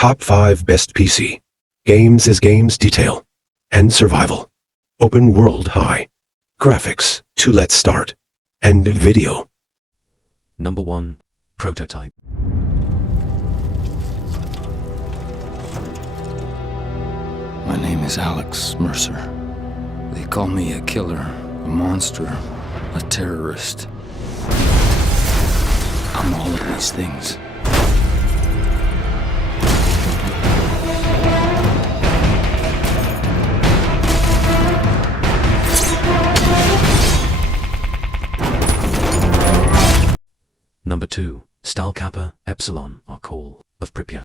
Top 5 Best PC Games is games detail and survival. Open world high. Graphics to let's start. And video. Number 1. Prototype. My name is Alex Mercer. They call me a killer, a monster, a terrorist. I'm all of these things. Number 2. Stalkappa Epsilon, or Call of Pripyat.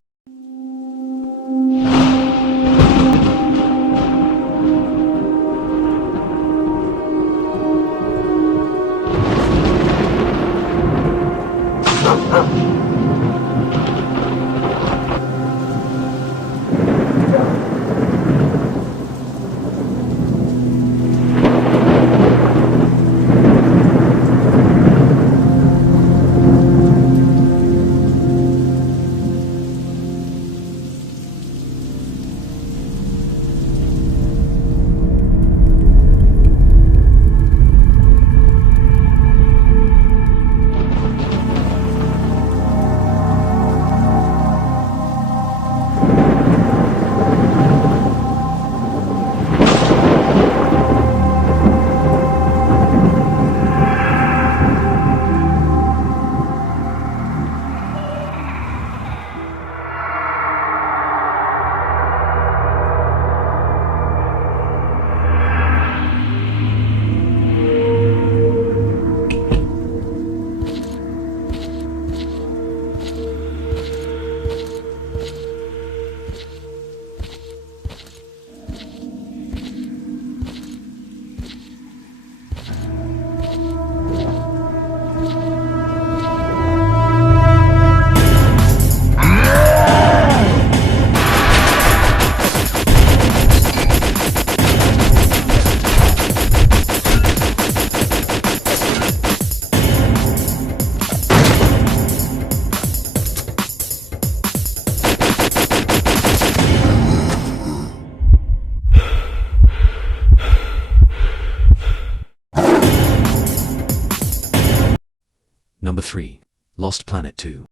Number 3. Lost Planet 2.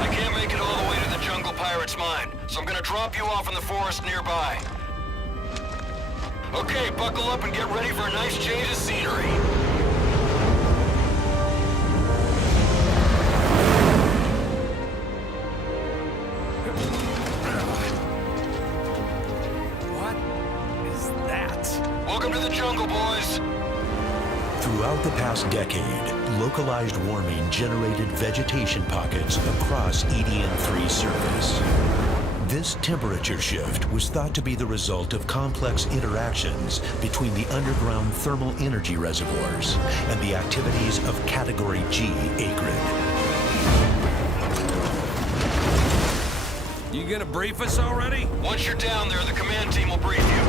I can't make it all the way to the jungle pirate's mine, so I'm gonna drop you off in the forest nearby. Okay, buckle up and get ready for a nice change of scenery. Welcome to the jungle, boys. Throughout the past decade, localized warming generated vegetation pockets across EDN3 surface. This temperature shift was thought to be the result of complex interactions between the underground thermal energy reservoirs and the activities of Category G acrid. You gonna brief us already? Once you're down there, the command team will brief you.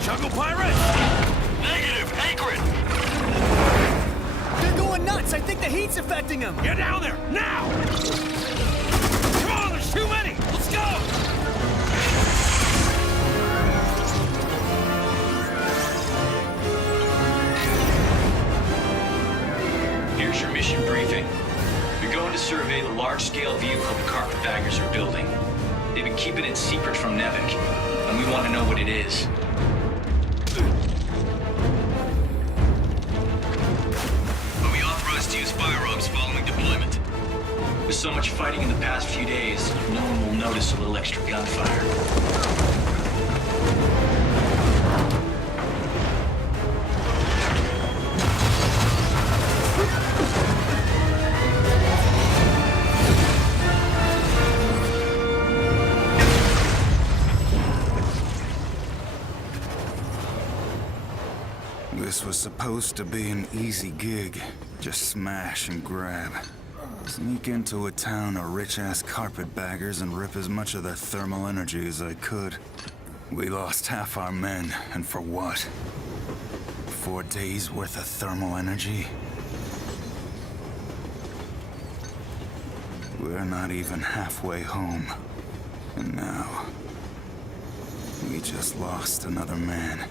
Jungle pirate? Negative, acrid! They're going nuts! I think the heat's affecting them! Get down there, now! Come on, there's too many! Let's go! Here's your mission briefing. You're going to survey the large-scale vehicle the carpetbaggers are building. They've been keeping it secret from Nevik, and we want to know what it is. Are we authorized to use firearms following deployment? With so much fighting in the past few days, no one will notice a little extra gunfire. This was supposed to be an easy gig. Just smash and grab. Sneak into a town of rich-ass carpetbaggers and rip as much of their thermal energy as I could. We lost half our men, and for what? 4 days worth of thermal energy? We're not even halfway home. And now, we just lost another man.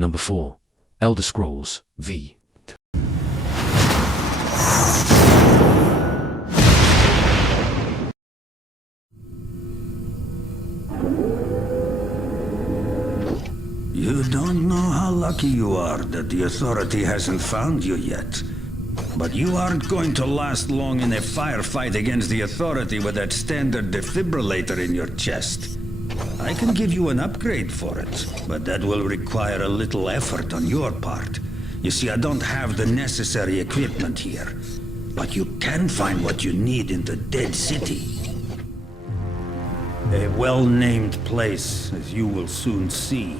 Number 4. Elder Scrolls V. You don't know how lucky you are that the Authority hasn't found you yet. But you aren't going to last long in a firefight against the Authority with that standard defibrillator in your chest. I can give you an upgrade for it, but that will require a little effort on your part. You see, I don't have the necessary equipment here, but you can find what you need in the Dead City. A well-named place, as you will soon see.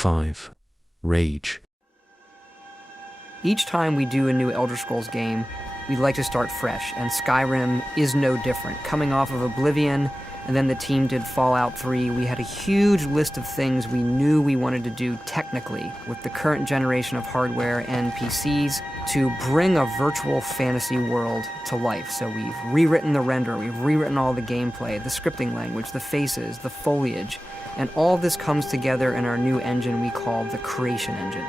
5. Rage. Each time we do a new Elder Scrolls game, we'd like to start fresh, and Skyrim is no different. Coming off of Oblivion, and then the team did Fallout 3, we had a huge list of things we knew we wanted to do technically with the current generation of hardware and PCs to bring a virtual fantasy world to life. So we've rewritten the render, we've rewritten all the gameplay, the scripting language, the faces, the foliage, and all this comes together in our new engine we call the Creation Engine.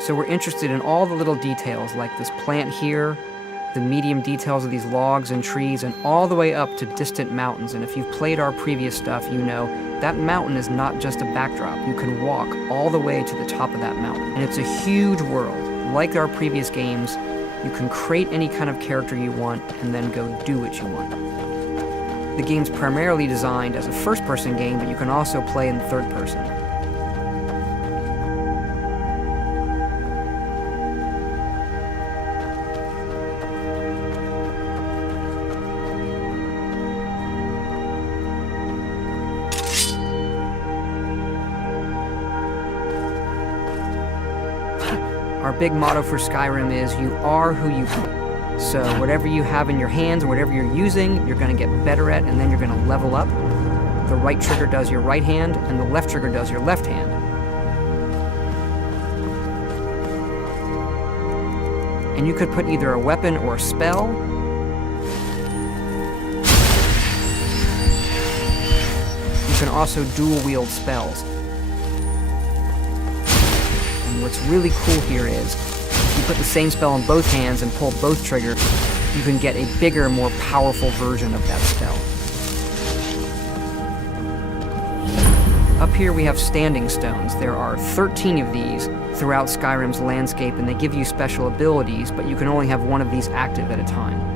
So we're interested in all the little details like this plant here, the medium details of these logs and trees, and all the way up to distant mountains. And if you've played our previous stuff, you know that mountain is not just a backdrop. You can walk all the way to the top of that mountain. And it's a huge world. Like our previous games, you can create any kind of character you want and then go do what you want. The game's primarily designed as a first-person game, but you can also play in third person. Our big motto for Skyrim is, you are who you play. So whatever you have in your hands, or whatever you're using, you're going to get better at, and then you're going to level up. The right trigger does your right hand, and the left trigger does your left hand. And you could put either a weapon or a spell. You can also dual wield spells. What's really cool here is, if you put the same spell in both hands and pull both triggers, you can get a bigger, more powerful version of that spell. Up here we have standing stones. There are 13 of these throughout Skyrim's landscape, and they give you special abilities, but you can only have one of these active at a time.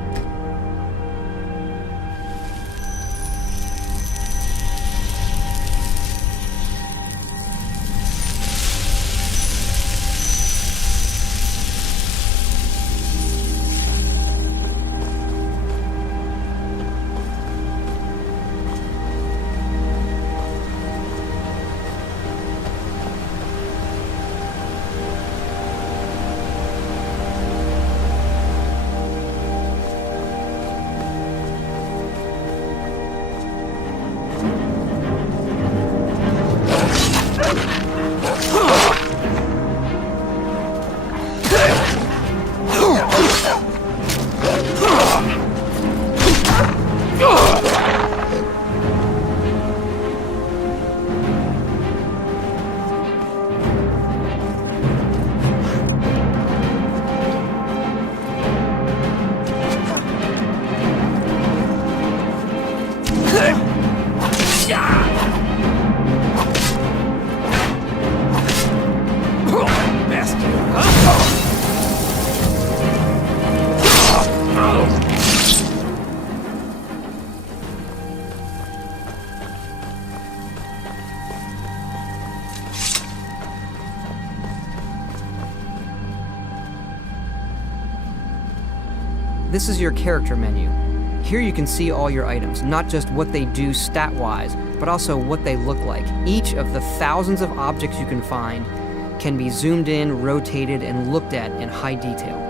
This is your character menu. Here you can see all your items, not just what they do stat-wise, but also what they look like. Each of the thousands of objects you can find can be zoomed in, rotated, and looked at in high detail.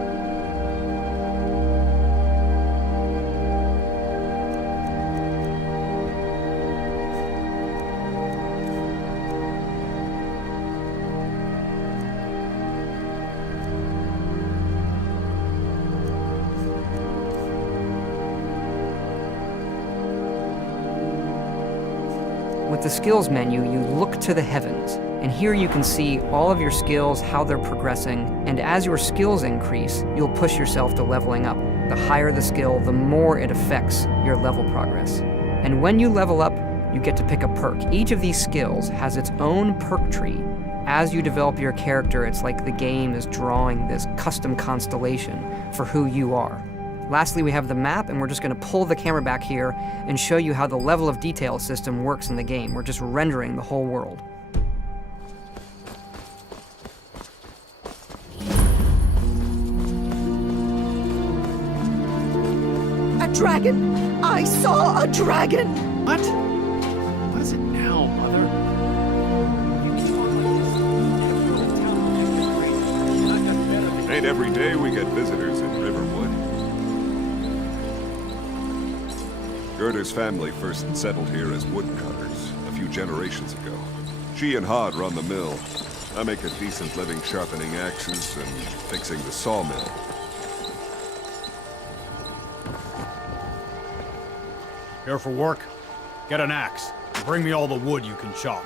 With the skills menu, you look to the heavens, and here you can see all of your skills, how they're progressing, and as your skills increase, you'll push yourself to leveling up. The higher the skill, the more it affects your level progress. And when you level up, you get to pick a perk. Each of these skills has its own perk tree. As you develop your character, it's like the game is drawing this custom constellation for who you are. Lastly, we have the map, and we're just going to pull the camera back here and show you how the level of detail system works in the game. We're just rendering the whole world. A dragon! I saw a dragon! What? What is it now, Mother? You keep on like ain't every day we get visitors in Riverwood. Gerder's family first settled here as woodcutters a few generations ago. She and Hod run the mill. I make a decent living sharpening axes and fixing the sawmill. Here for work? Get an axe. And bring me all the wood you can chop.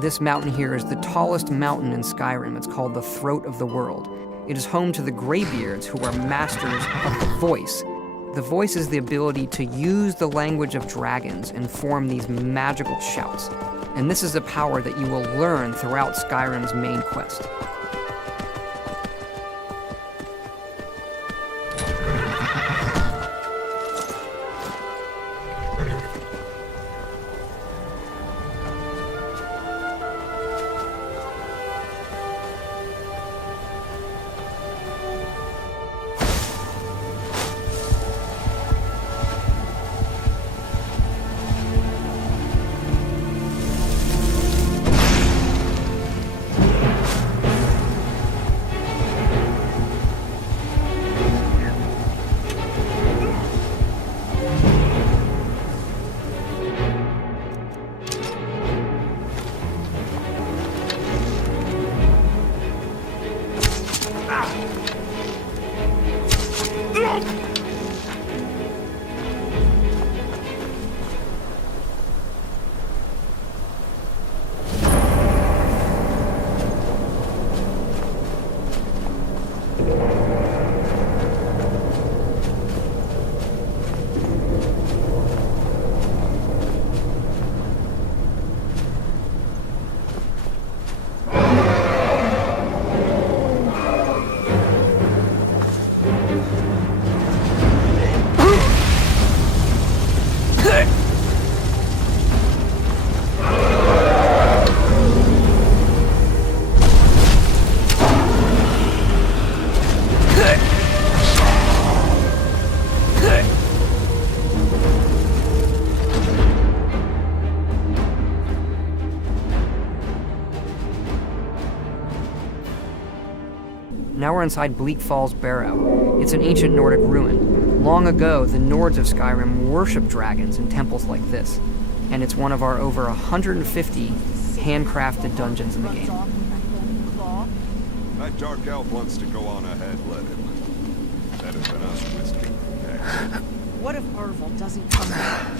This mountain here is the tallest mountain in Skyrim. It's called the Throat of the World. It is home to the Greybeards, who are masters of the voice. The voice is the ability to use the language of dragons and form these magical shouts. And this is a power that you will learn throughout Skyrim's main quest. Now we're inside Bleak Falls Barrow. It's an ancient Nordic ruin. Long ago, the Nords of Skyrim worshipped dragons in temples like this, and it's one of our over 150 handcrafted dungeons in the game. That dark elf wants to go on ahead, let him. Better than us risking next. What if Ervil doesn't come back?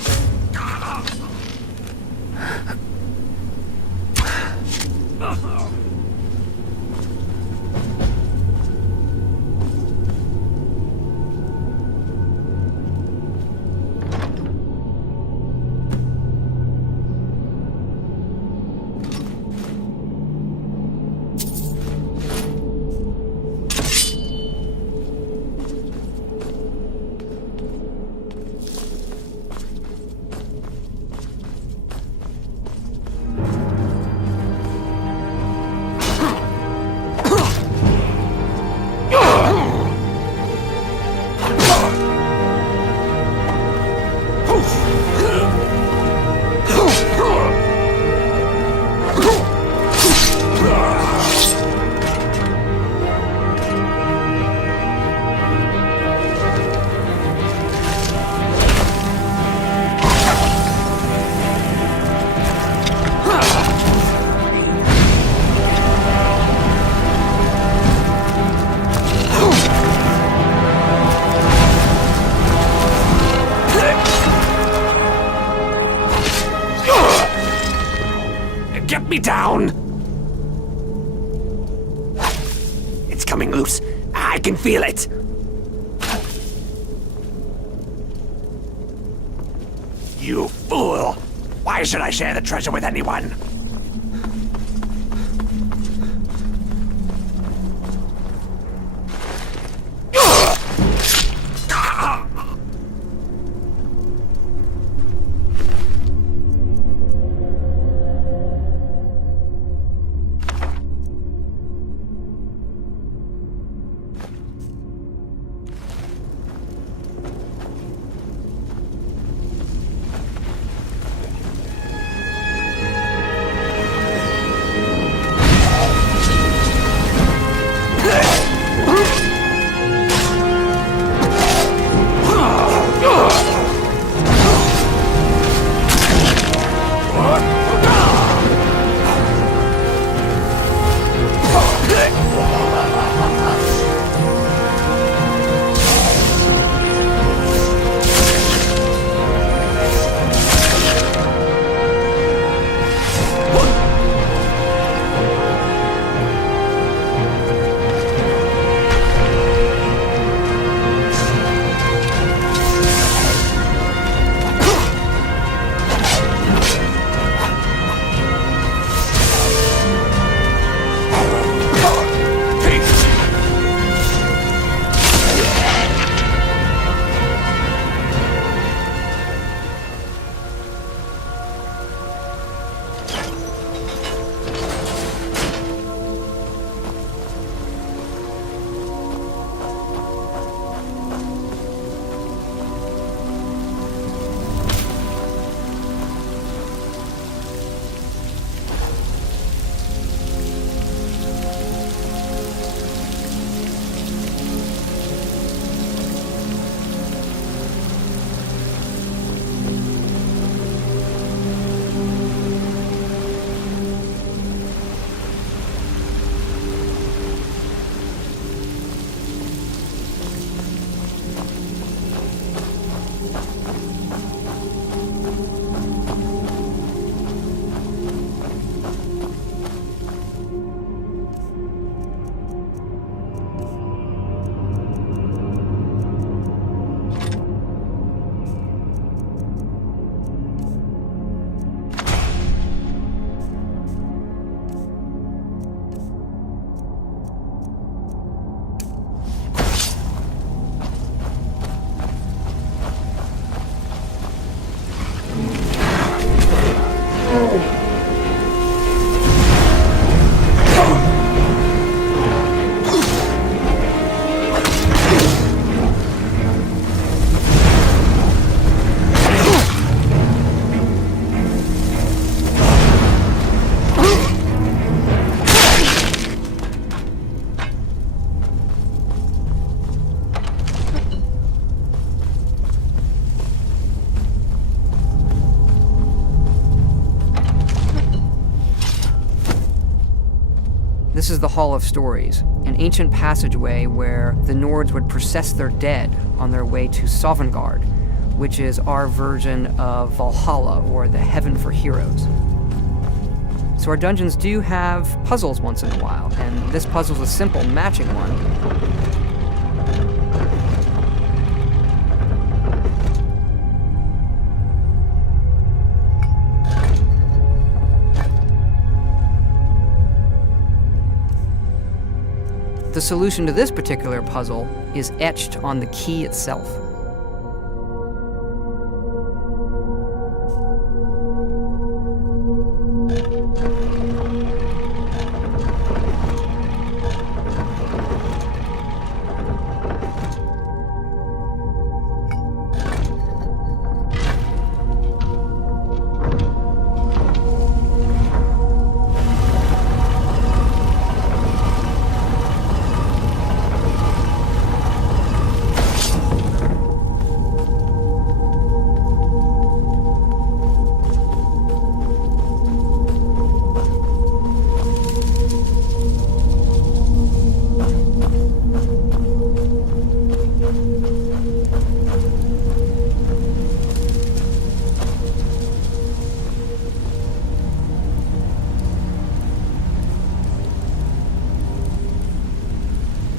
get me down! It's coming loose. I can feel it. You fool! Why should I share the treasure with anyone? This is the Hall of Stories, an ancient passageway where the Nords would process their dead on their way to Sovngarde, which is our version of Valhalla, or the Heaven for Heroes. So our dungeons do have puzzles once in a while, and this puzzle's a simple matching one. The solution to this particular puzzle is etched on the key itself.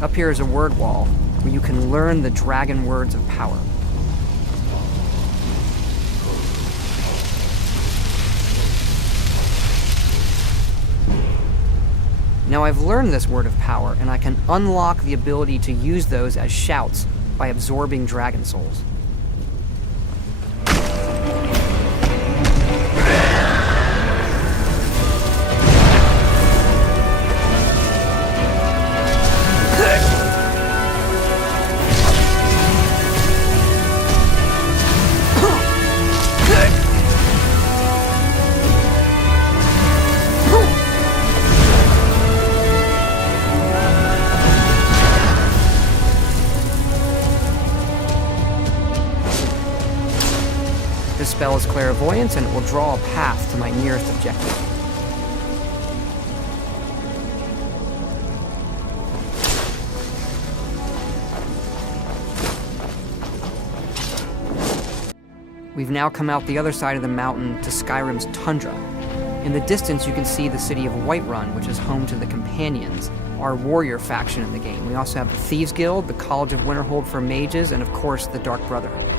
Up here is a word wall, where you can learn the dragon words of power. Now I've learned this word of power, and I can unlock the ability to use those as shouts by absorbing dragon souls. This spell is clairvoyance, and it will draw a path to my nearest objective. We've now come out the other side of the mountain to Skyrim's tundra. In the distance, you can see the city of Whiterun, which is home to the Companions, our warrior faction in the game. We also have the Thieves Guild, the College of Winterhold for mages, and of course, the Dark Brotherhood.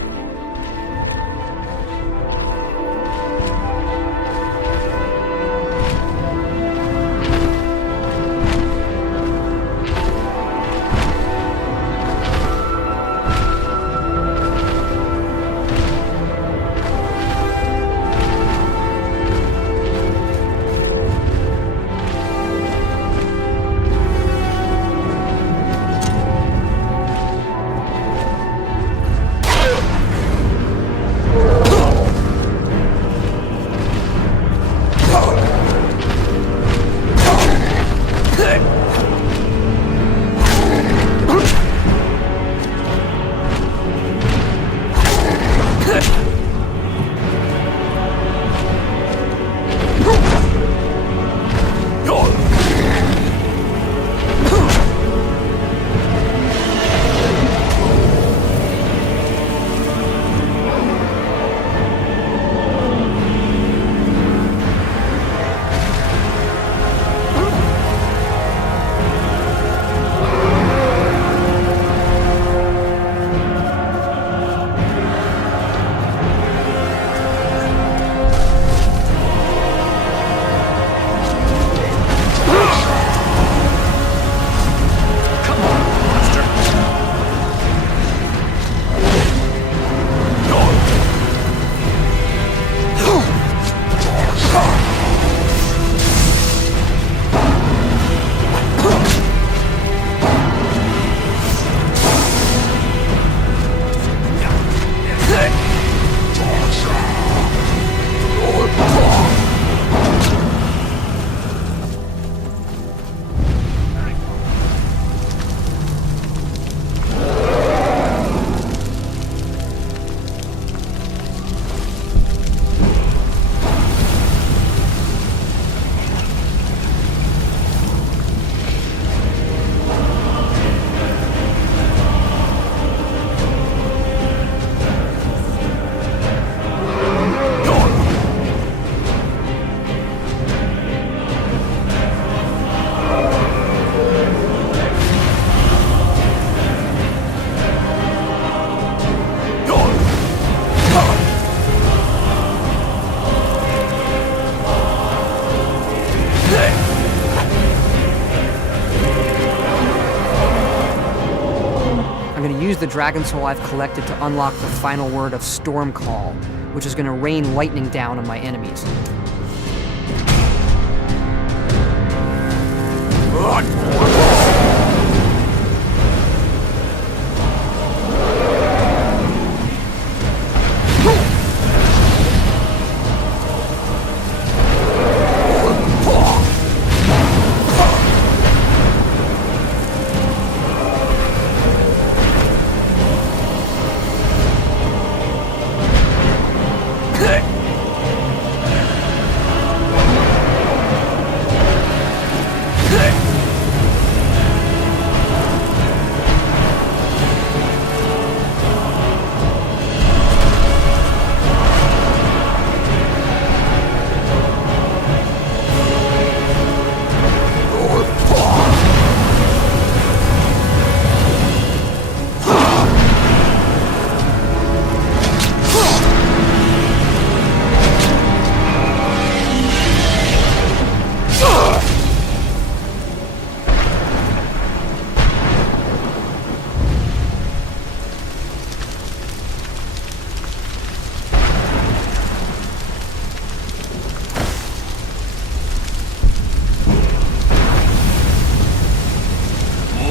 The Dragon Soul I've collected to unlock the final word of Storm Call, which is going to rain lightning down on my enemies.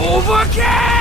Overkill!